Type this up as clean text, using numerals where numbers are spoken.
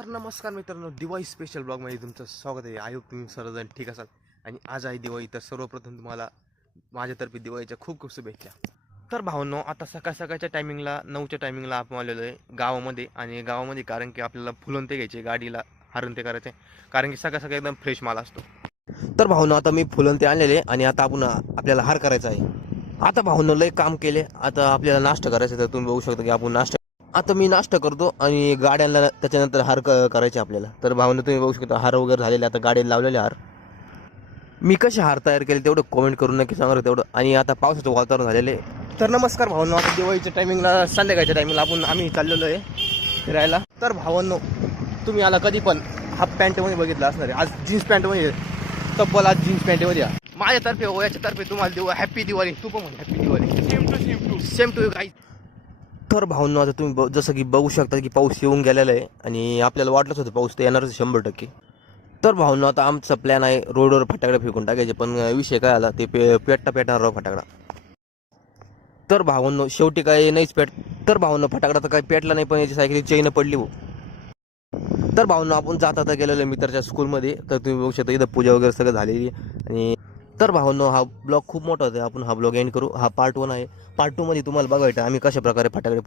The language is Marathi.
तर नमस्कार मित्रांनो, दिवाळी स्पेशल ब्लॉगमध्ये तुमचं स्वागत आहे. आयोग तुम्ही सर्वजण ठीक असाल. आणि आज आहे दिवाळी, तर सर्वप्रथम तुम्हाला माझ्यातर्फे दिवाळीच्या खूप खूप शुभेच्छा. तर भावांनो, आता सकाळच्या टायमिंगला 9च्या टायमिंगला आपण आलेलो आहे गावामध्ये. आणि गावामध्ये कारण की आपल्याला फुलं ते घ्यायचे, गाडीला हारून ते करायचे, कारण की सकाळ एकदम फ्रेश माल असतो. तर भावांनो, आता मी फुलं ते आणलेले आणि आता आपण आपल्याला हार करायचा आहे. आता भावांनो लय काम केले, आता आपल्याला नाश्ता करायचा. तर तुम्ही बघू शकता की आपण नाश्ता, आता मी नाश्ता करतो आणि गाड्यांना त्याच्यानंतर हार करायचे आपल्याला. तर भावना तुम्ही बघू शकता हार वगैरे झालेले, आता गाडीला लावलेले हार. मी कसे हार तयार केले तेवढं कमेंट करून नक्की सांगा तेवढं. आणि आता पावसाचं वातावरण झालेलं आहे. तर नमस्कार भावांनो, आता दिवाळीच्या टायमिंगला संध्याकाळच्या टायमिंगला आम्ही चाललेलो आहे फिरायला. तर भावांनो, तुम्ही आला कधी पण हाफ पॅन्टमध्ये बघितलं असणार आहे, आज जीन्स पॅन्टमध्ये, तब्बल आज जीन्स पॅन्टमध्ये या. माझ्यातर्फे याच्यातर्फे तुम्हाला दिवाळी, हॅप्पी दिवाळी. तू पण म्हण happy Diwali. Same to you guys. तर भावनो, आता तुम्ही जसं की बघू शकता की पाऊस येऊन गेलेला आहे आणि आपल्याला वाटलंच होतं पाऊस तर येणारच 100%. तर भावनो, आता आमचा प्लॅन आहे रोडवर फटाकडे फेकून टाकायचे, पण विषय काय आला ते पेटणार राव फटाकडा. तर भावनो शेवटी काय नाहीच तर भावनो फटाकडा तर काही पेटला नाही, पण याची सायकली चेन पडली हो. तर भावनो, आपण जाता गेलेलो मित्राच्या स्कूलमध्ये. तर तुम्ही बघू शकता इथं पूजा वगैरे सगळं झालेली. आणि तर भावनो, हा ब्लॉग खूप मोठा होता, आपण हा ब्लॉग एंड करू. हा पार्ट 1 आहे. पार्ट 2 मध्ये तुम्हाला बघायचं आम्ही कशा प्रकारे फटाकडे